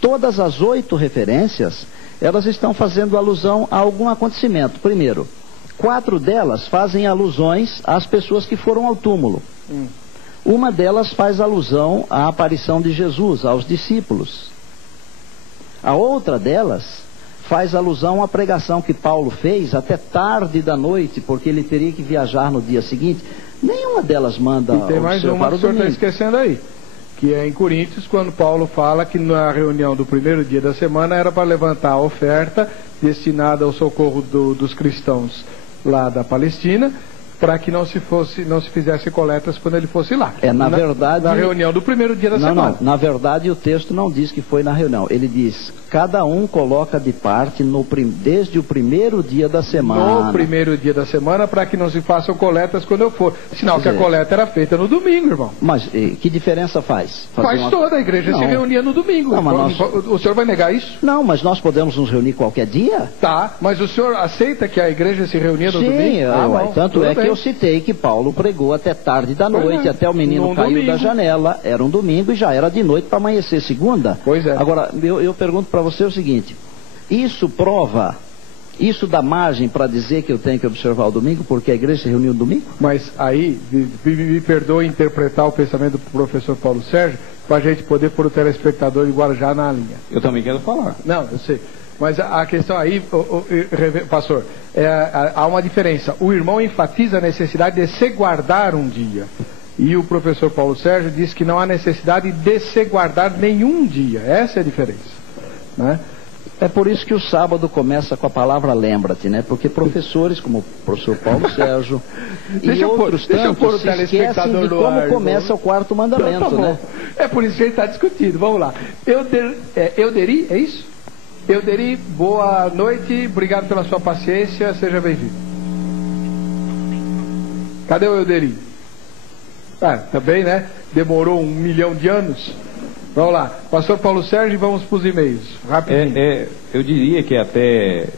Todas as 8 referências, elas estão fazendo alusão a algum acontecimento. Primeiro, 4 delas fazem alusões às pessoas que foram ao túmulo. Uma delas faz alusão à aparição de Jesus, aos discípulos. A outra delas faz alusão à pregação que Paulo fez até tarde da noite, porque ele teria que viajar no dia seguinte. Nenhuma delas manda e tem mais uma que o senhor está esquecendo aí, que é em Coríntios, quando Paulo fala que na reunião do primeiro dia da semana era para levantar a oferta destinada ao socorro dos cristãos lá da Palestina, para que não se fizesse coletas quando ele fosse lá. Na verdade... Na reunião do primeiro dia da semana. Não, na verdade o texto não diz que foi na reunião. Ele diz, cada um coloca de parte desde o primeiro dia da semana. No primeiro dia da semana, para que não se façam coletas quando eu for. Sinal que a coleta era feita no domingo, irmão. Mas que diferença faz? Faz toda, a igreja se reunia no domingo. Não, mas o senhor vai negar isso? Não, mas nós podemos nos reunir qualquer dia? Tá, mas o senhor aceita que a igreja se reunia no domingo? Sim, tanto é que eu citei que Paulo pregou até tarde da noite, até o menino caiu da janela, era um domingo e já era de noite para amanhecer segunda. Pois é. Agora, eu pergunto para você o seguinte, isso dá margem para dizer que eu tenho que observar o domingo, porque a igreja se reuniu no domingo? Mas aí, me perdoe interpretar o pensamento do professor Paulo Sérgio, para a gente poder pôr o telespectador de Guarujá na linha. Eu também quero falar. Não, eu sei. Mas a questão aí, pastor, há uma diferença. O irmão enfatiza a necessidade de se guardar um dia. E o professor Paulo Sérgio diz que não há necessidade de se guardar nenhum dia. Essa é a diferença, né? É por isso que o sábado começa com a palavra lembra-te, né? Porque professores como o professor Paulo Sérgio e outros tantos se esquecem de como começa o 4º mandamento, né? É por isso que a gente está discutindo. Vamos lá. Euderi, é isso? Euderi, boa noite, obrigado pela sua paciência, seja bem-vindo. Cadê o Euderi? Também, né? Demorou 1 milhão de anos. Vamos lá, pastor Paulo Sérgio, vamos para os e-mails, rapidinho. Eu diria que até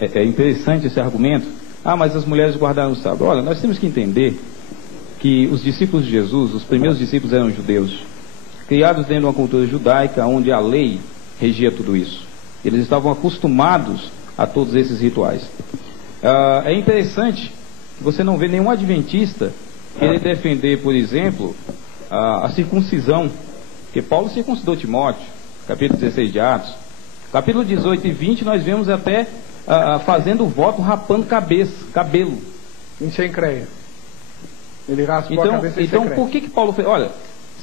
é interessante esse argumento. Mas as mulheres guardaram o sábado. Olha, nós temos que entender que os discípulos de Jesus, os primeiros discípulos eram judeus, criados dentro de uma cultura judaica, onde a lei regia tudo isso. Eles estavam acostumados a todos esses rituais. É interessante que você não vê nenhum adventista querer defender, por exemplo, a circuncisão, porque Paulo circuncidou Timóteo, capítulo 16 de Atos. Capítulo 18 e 20 nós vemos até fazendo o voto rapando cabelo. Em sem creia. Ele raspou a cabeça em então por que Paulo fez? Olha,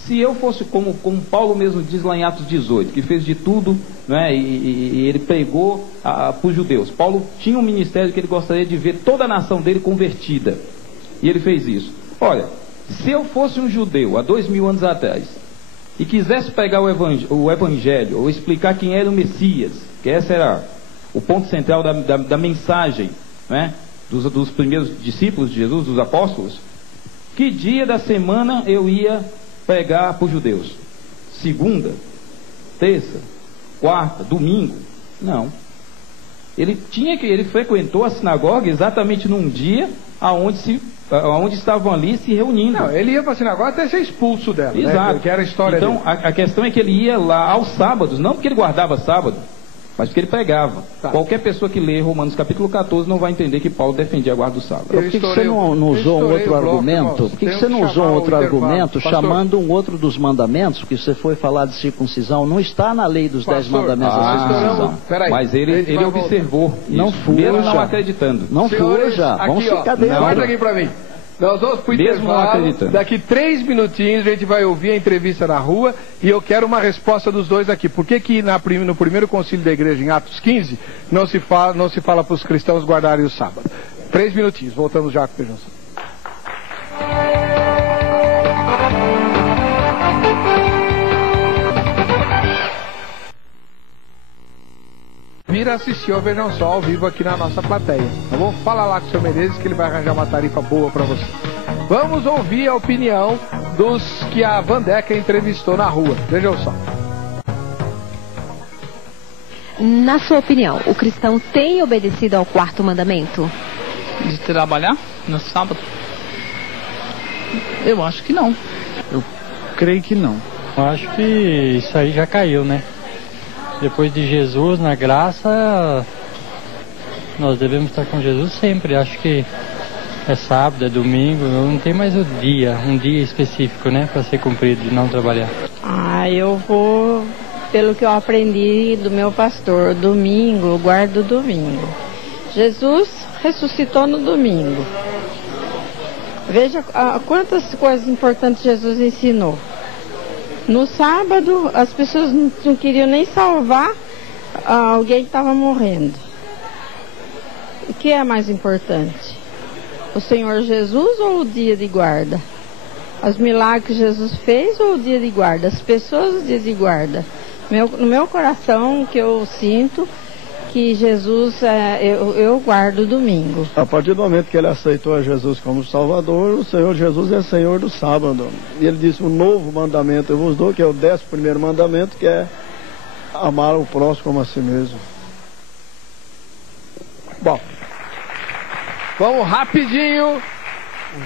se eu fosse como Paulo mesmo diz lá em Atos 18, que fez de tudo, né, e ele pregou para os judeus. Paulo tinha um ministério que ele gostaria de ver toda a nação dele convertida. E ele fez isso. Olha, se eu fosse um judeu há 2000 anos atrás e quisesse pegar o evangelho ou explicar quem era o Messias, que esse era o ponto central da mensagem, né, dos primeiros discípulos de Jesus, dos apóstolos, que dia da semana eu ia pregar para os judeus? Segunda, terça, quarta, domingo? Não. Ele frequentou a sinagoga exatamente num dia aonde estavam ali se reunindo. Não, ele ia para a sinagoga até ser expulso dela. Exato. Né? Que era a história então, dele. A questão é que ele ia lá aos sábados, não porque ele guardava sábado, mas porque ele pregava. Tá. Qualquer pessoa que lê Romanos capítulo 14 não vai entender que Paulo defendia a guarda do sábado. Por que você não usou um outro argumento? Por que você não usou um outro argumento chamando um outro dos mandamentos, que você foi falar de circuncisão? Não está na lei dos 10 mandamentos a circuncisão. Mas ele observou não isso, fuja. mesmo não acreditando. Não fuja. Vamos ficar dentro. Guarda aqui para mim. Nós vamos para o intervalo. Daqui 3 minutinhos a gente vai ouvir a entrevista na rua e eu quero uma resposta dos dois aqui. Por que no primeiro concílio da igreja, em Atos 15, não se fala para os cristãos guardarem o sábado? 3 minutinhos, voltamos já com o Feijão. Vir assistir ao Vejam Só ao vivo aqui na nossa plateia. Eu vou falar lá com o seu Menezes que ele vai arranjar uma tarifa boa para você. Vamos ouvir a opinião dos que a Vandeca entrevistou na rua. Vejam só. Na sua opinião, o cristão tem obedecido ao 4º mandamento? De trabalhar no sábado? Eu acho que não. Eu creio que não. Eu acho que isso aí já caiu, né? Depois de Jesus, na graça, nós devemos estar com Jesus sempre. Acho que é sábado, é domingo, não tem mais um dia específico, né, para ser cumprido, de não trabalhar. Eu vou pelo que eu aprendi do meu pastor. Domingo, eu guardo o domingo. Jesus ressuscitou no domingo. Veja quantas coisas importantes Jesus ensinou. No sábado, as pessoas não queriam nem salvar alguém que estava morrendo. O que é mais importante? O Senhor Jesus ou o dia de guarda? Os milagres que Jesus fez ou o dia de guarda? As pessoas, o dia de guarda. No meu coração, que eu sinto que Jesus, eu guardo o domingo. A partir do momento que ele aceitou a Jesus como Salvador, o Senhor Jesus é Senhor do sábado. E ele disse: um novo mandamento eu vos dou, que é o 11º mandamento, que é amar o próximo como a si mesmo. Bom, vamos rapidinho,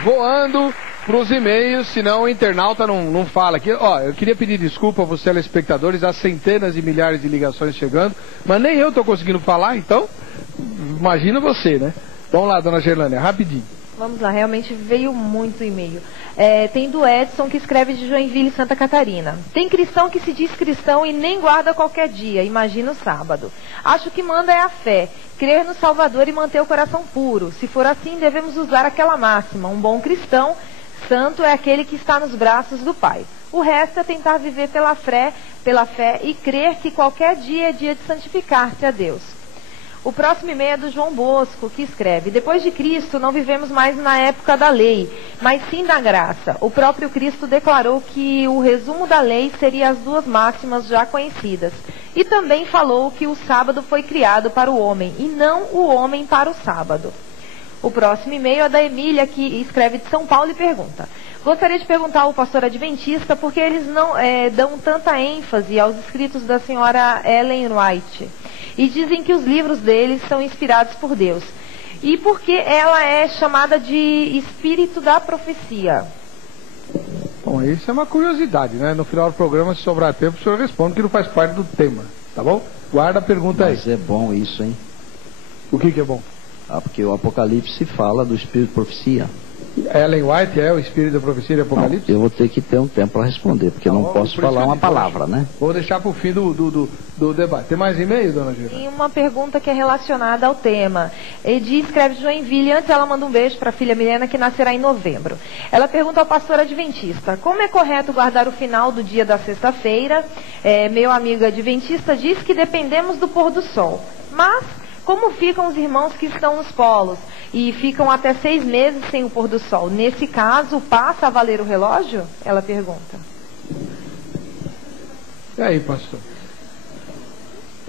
voando para os e-mails, senão o internauta não fala aqui. Eu queria pedir desculpa a vocês, telespectadores, há centenas e milhares de ligações chegando, mas nem eu estou conseguindo falar, então imagina você, né? Vamos lá, dona Gerlânia, rapidinho. Vamos lá, realmente veio muito e-mail. Tem do Edson, que escreve de Joinville, Santa Catarina. Tem cristão que se diz cristão e nem guarda qualquer dia, imagina o sábado. Acho que manda é a fé, crer no Salvador e manter o coração puro. Se for assim, devemos usar aquela máxima: um bom cristão santo é aquele que está nos braços do Pai. O resto é tentar viver pela fé e crer que qualquer dia é dia de santificar-se a Deus. O próximo e-mail é do João Bosco, que escreve: depois de Cristo não vivemos mais na época da lei, mas sim da graça. O próprio Cristo declarou que o resumo da lei seria as duas máximas já conhecidas. E também falou que o sábado foi criado para o homem e não o homem para o sábado. O próximo e-mail é da Emília, que escreve de São Paulo e pergunta: gostaria de perguntar ao pastor adventista por que eles não dão tanta ênfase aos escritos da senhora Ellen White e dizem que os livros deles são inspirados por Deus. E por que ela é chamada de espírito da profecia? Bom, isso é uma curiosidade, né? No final do programa, se sobrar tempo, o senhor responde, que não faz parte do tema, tá bom? Guarda a pergunta aí. Mas é bom isso, hein? O que é bom? Porque o Apocalipse fala do espírito de profecia. Ellen White é o espírito da profecia de Apocalipse? Não, eu vou ter que ter um tempo para responder, porque eu não posso falar uma palavra, né? Vou deixar para o fim do debate. Tem mais e-mail, dona Gina? Tem uma pergunta que é relacionada ao tema. Edi escreve de Joinville. Antes ela manda um beijo para a filha Milena, que nascerá em novembro. Ela pergunta ao pastor adventista: como é correto guardar o final do dia da sexta-feira? Meu amigo adventista diz que dependemos do pôr do sol. Mas como ficam os irmãos que estão nos polos e ficam até 6 meses sem o pôr do sol? Nesse caso, passa a valer o relógio? Ela pergunta. E aí, pastor?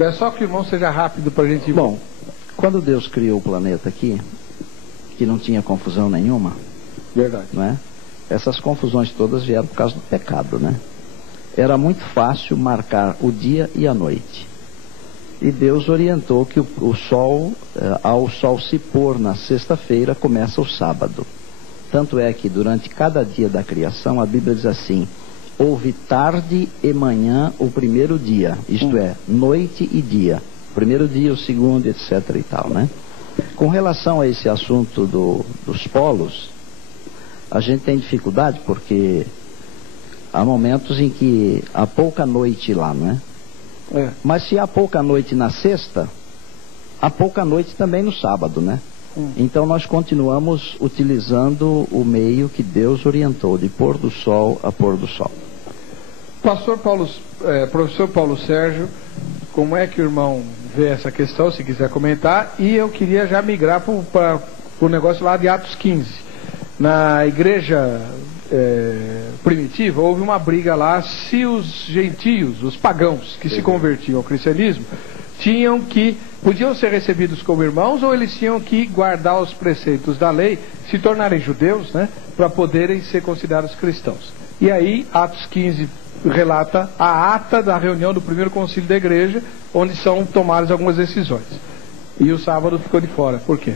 É só que o irmão seja rápido para a gente ir. Bom, quando Deus criou o planeta aqui, que não tinha confusão nenhuma, verdade, não é? Essas confusões todas vieram por causa do pecado, né? Era muito fácil marcar o dia e a noite. E Deus orientou que o sol, ao sol se pôr na sexta-feira, começa o sábado. Tanto é que durante cada dia da criação, a Bíblia diz assim: houve tarde e manhã o primeiro dia, isto é, noite e dia. O primeiro dia, o segundo, etc. e tal, né? Com relação a esse assunto dos polos, a gente tem dificuldade porque há momentos em que há pouca noite lá, não é? Mas se há pouca noite na sexta, há pouca noite também no sábado, né? Então nós continuamos utilizando o meio que Deus orientou, de pôr do sol a pôr do sol. Professor Paulo Sérgio, como é que o irmão vê essa questão, se quiser comentar? E eu queria já migrar para o negócio lá de Atos 15. Na igreja primitiva, houve uma briga lá se os gentios, os pagãos que se convertiam ao cristianismo, podiam ser recebidos como irmãos, ou eles tinham que guardar os preceitos da lei, se tornarem judeus, né, para poderem ser considerados cristãos. E aí, Atos 15 relata a ata da reunião do primeiro concílio da igreja, onde são tomadas algumas decisões. E o sábado ficou de fora. Por quê?